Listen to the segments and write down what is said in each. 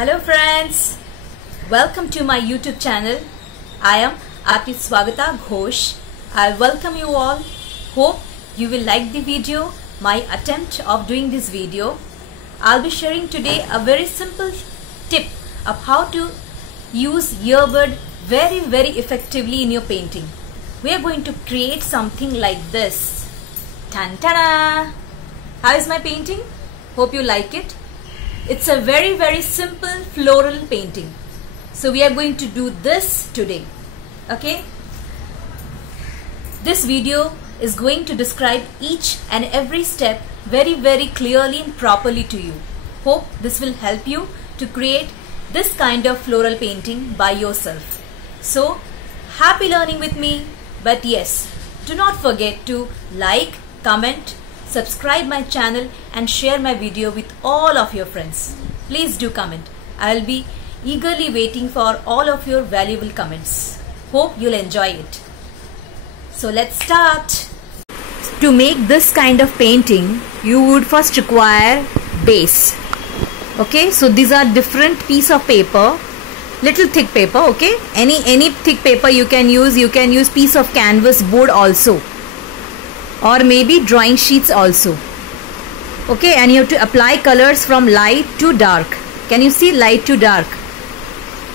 Hello friends, welcome to my YouTube channel. I am artist Swagata Ghosh. I welcome you all. Hope you will like the video, my attempt of doing this video. I'll be sharing today a very simple tip of how to use earbud very effectively in your painting. We are going to create something like this. Tan-ta-da! How is my painting? Hope you like it. It's a very simple floral painting. So we are going to do this today. Okay? This video is going to describe each and every step very clearly and properly to you. Hope this will help you to create this kind of floral painting by yourself. So, happy learning with me. But yes, do not forget to like, comment, subscribe my channel and share my video with all of your friends. Please do comment. I will be eagerly waiting for all of your valuable comments. Hope you'll enjoy it. So let's start. To make this kind of painting, you would first require base. Okay, so these are different piece of paper, little thick paper. Okay, any thick paper you can use piece of canvas board also, or maybe drawing sheets also. Okay, and you have to apply colors from light to dark. Can you see light to dark?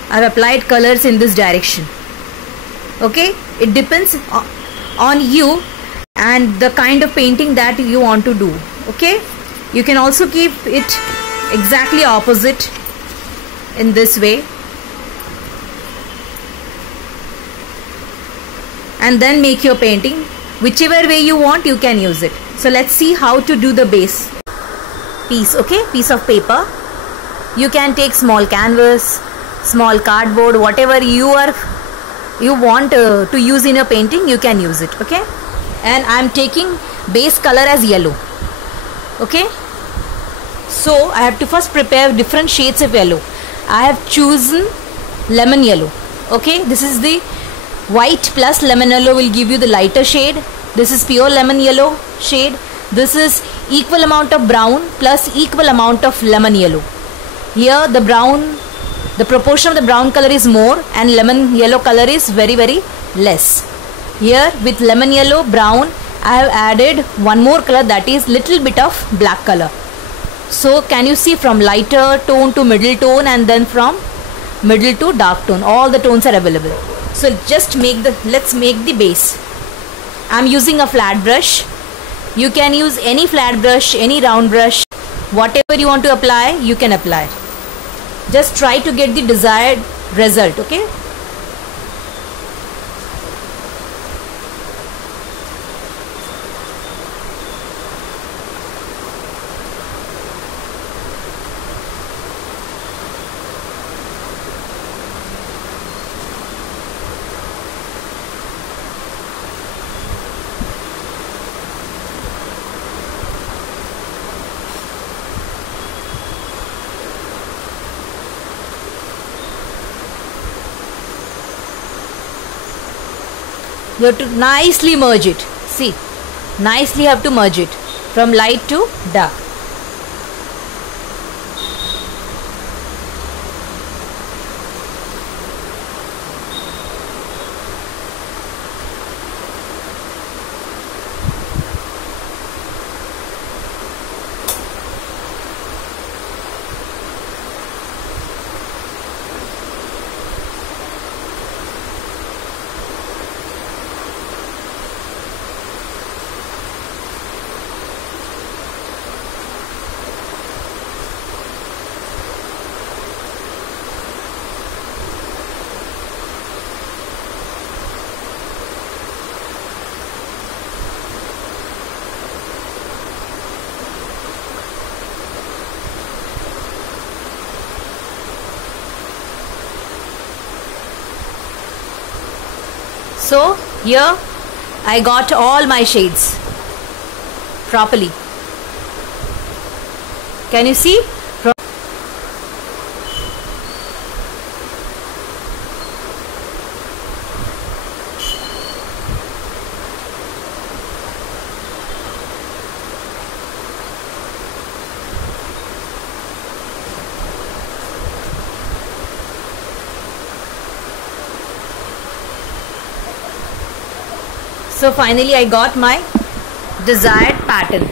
I've applied colors in this direction. Okay, it depends on you and the kind of painting that you want to do. Okay, you can also keep it exactly opposite in this way, and then make your painting. Whichever way you want, you can use it. So let's see how to do the base piece. Okay, piece of paper. You can take small canvas, small cardboard, whatever you want to use in your painting, you can use it. Okay, and I'm taking base color as yellow. Okay, so I have to first prepare different shades of yellow. I have chosen lemon yellow. Okay, this is the white plus lemon yellow will give you the lighter shade. This is pure lemon yellow shade. This is equal amount of brown plus equal amount of lemon yellow. Here the proportion of the brown color is more and lemon yellow color is very less. Here with lemon yellow, brown, I have added one more color, that is little bit of black color. So can you see, from lighter tone to middle tone and then from middle to dark tone, all the tones are available. So let's make the base. I'm using a flat brush. You can use any flat brush, any round brush, whatever you want to apply, you can apply. Just try to get the desired result. Okay. You have to nicely merge it. See, nicely have to merge it from light to dark. So here I got all my shades properly. Can you see? So finally I got my desired pattern.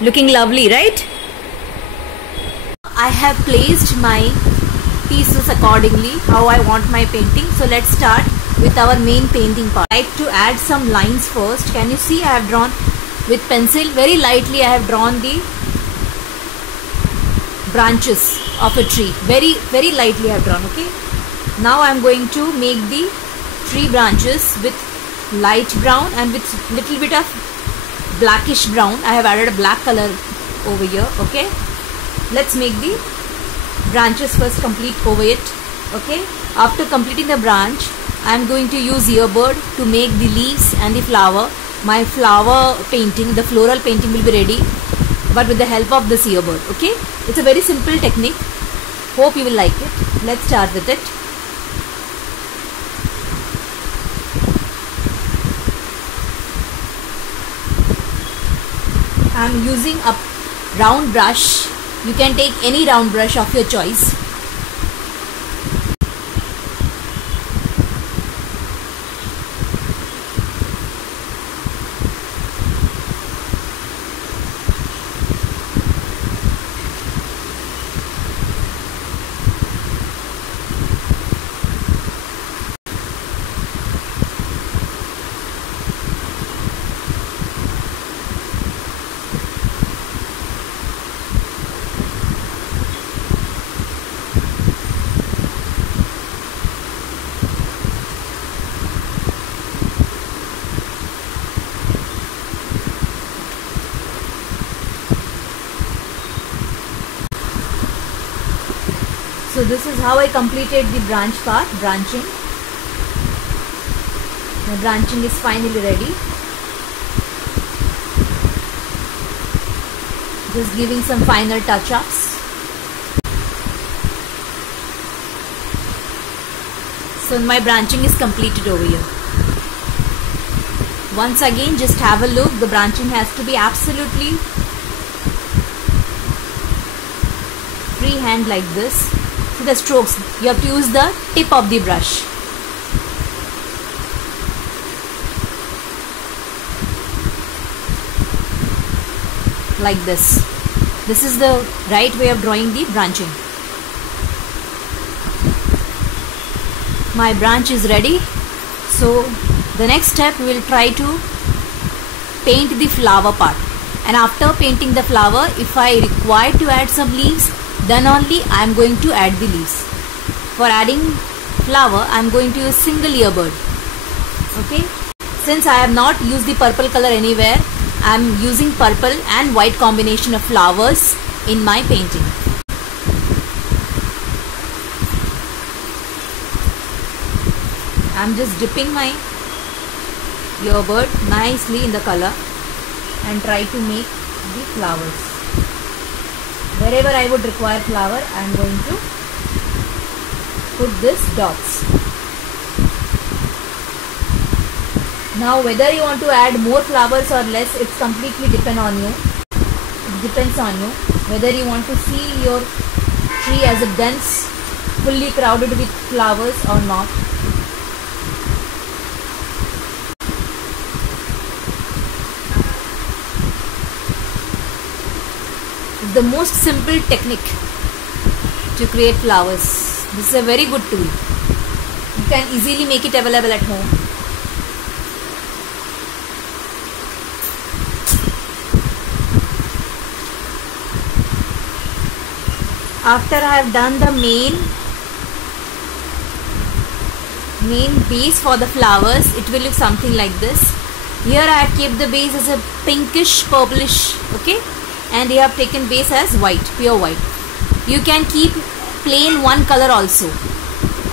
Looking lovely, right? I have placed my pieces accordingly how I want my painting. So let's start with our main painting part. I like to add some lines first. Can you see I have drawn with pencil very lightly? I have drawn the branches of a tree. Very lightly I have drawn. Okay. Now I am going to make the tree branches with light brown and with little bit of blackish brown. I have added a black color over here. Okay. Let's make the branches first complete over it. Okay. After completing the branch, I am going to use earbird to make the leaves and the flower. My flower painting, the floral painting will be ready, but with the help of this earbird. Okay. It's a very simple technique. Hope you will like it. Let's start with it. I am using a round brush. You can take any round brush of your choice. So this is how I completed the branch part, branching. The branching is finally ready. Just giving some final touch-ups. So my branching is completed over here. Once again, just have a look. The branching has to be absolutely freehand like this. See the strokes, you have to use the tip of the brush. Like this. This is the right way of drawing the branching. My branch is ready. So the next step we will try to paint the flower part. And after painting the flower, if I require to add some leaves, then only I am going to add the leaves. For adding flower, I am going to use single earbird. Okay. Since I have not used the purple color anywhere, I am using purple and white combination of flowers in my painting. I am just dipping my earbird nicely in the color and try to make the flowers. Wherever I would require flower, I am going to put this dots. Now whether you want to add more flowers or less, it's completely depend on you. It depends on you. Whether you want to see your tree as a dense, fully crowded with flowers or not. The most simple technique to create flowers. This is a very good tool. You can easily make it available at home. After I have done the main base for the flowers, it will look something like this. Here I have kept the base as a pinkish purplish, okay, and you have taken base as white, pure white. You can keep plain one color also.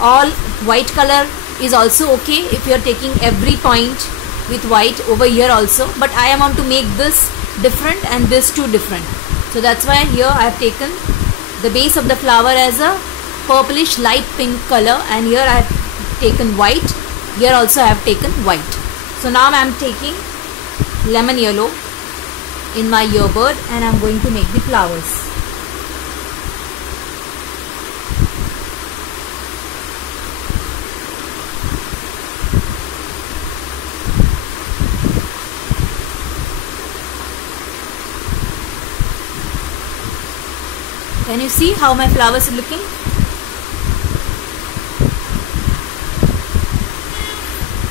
All white color is also okay if you are taking every point with white over here also, but I want to make this different and this too different. So that's why here I have taken the base of the flower as a purplish light pink color, and here I have taken white. Here also I have taken white. So now I am taking lemon yellow in my earbird and I am going to make the flowers. Can you see how my flowers are looking?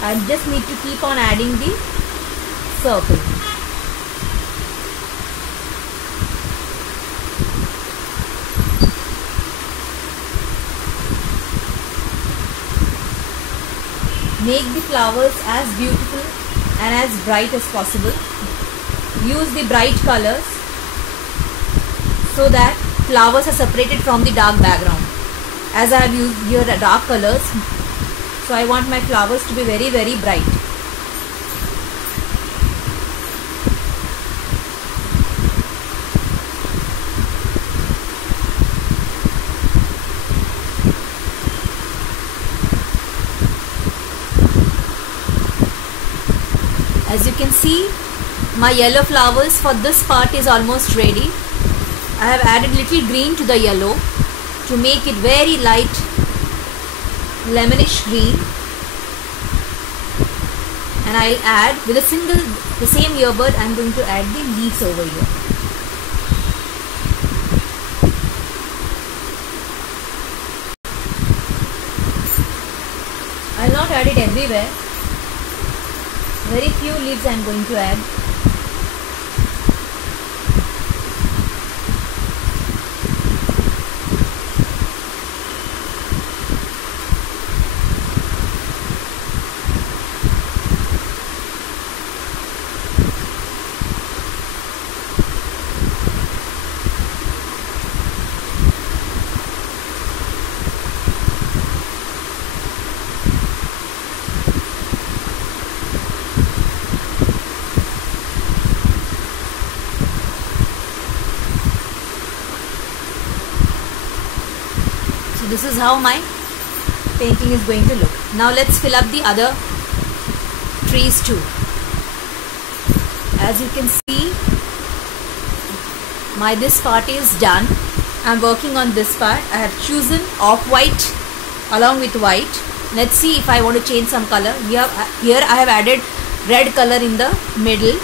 I just need to keep on adding the circle. Make the flowers as beautiful and as bright as possible. Use the bright colors so that flowers are separated from the dark background. As I have used here dark colors, so I want my flowers to be very, very bright. As you can see, my yellow flowers for this part is almost ready. I have added little green to the yellow to make it very light lemonish green, and I'll add with the same earbud. I'm going to add the leaves over here. I'll not add it everywhere. Very few leaves I'm going to add. This is how my painting is going to look. Now let's fill up the other trees too. As you can see, this part is done. I'm working on this part. I have chosen off-white along with white. Let's see if I want to change some color. Here I have added red color in the middle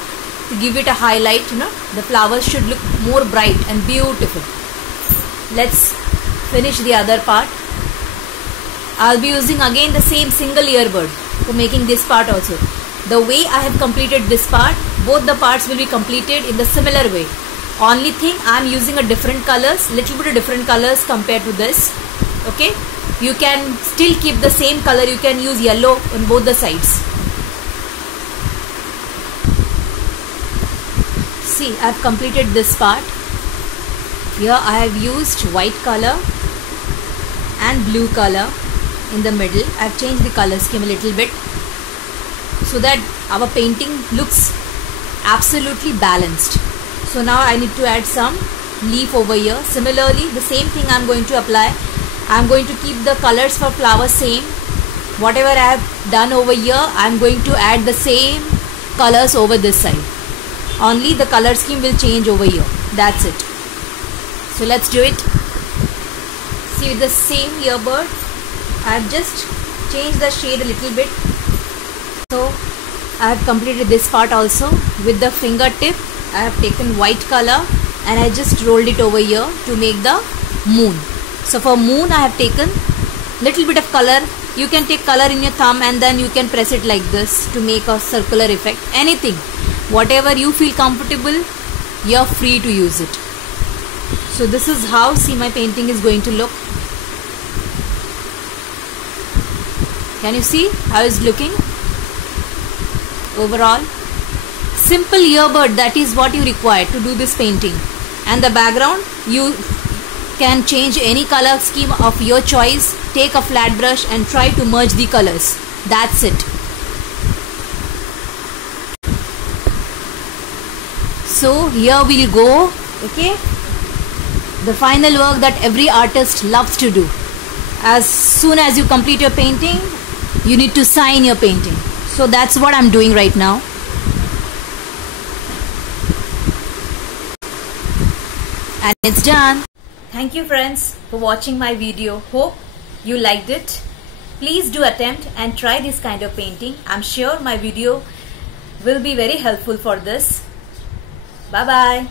to give it a highlight. The flowers should look more bright and beautiful. Let's finish the other part. I'll be using again the same single earbud for making this part also. The way I have completed this part, both the parts will be completed in the similar way. Only thing, I'm using a different colors, little bit of different colors compared to this. Okay, you can still keep the same color. You can use yellow on both the sides. See, I've completed this part. Here I have used white color and blue color in the middle. I have changed the color scheme a little bit so that our painting looks absolutely balanced. So now I need to add some leaf over here. Similarly, the same thing I'm going to apply. I'm going to keep the colors for flowers same. Whatever I have done over here, I'm going to add the same colors over this side. Only the color scheme will change over here. That's it. So let's do it. See, with the same earbud, I have just changed the shade a little bit. So I have completed this part also. With the fingertip, I have taken white color and I just rolled it over here to make the moon. So for moon, I have taken little bit of color. You can take color in your thumb and then you can press it like this to make a circular effect. Anything, whatever you feel comfortable, you're free to use it. So this is how, see, my painting is going to look. Can you see how it's looking? Overall, simple earbud, that is what you require to do this painting. And the background, you can change any color scheme of your choice. Take a flat brush and try to merge the colors. That's it. So here we'll go. Okay, the final work that every artist loves to do. As soon as you complete your painting, you need to sign your painting. So that's what I'm doing right now. And it's done. Thank you friends for watching my video. Hope you liked it. Please do attempt and try this kind of painting. I'm sure my video will be very helpful for this. Bye bye.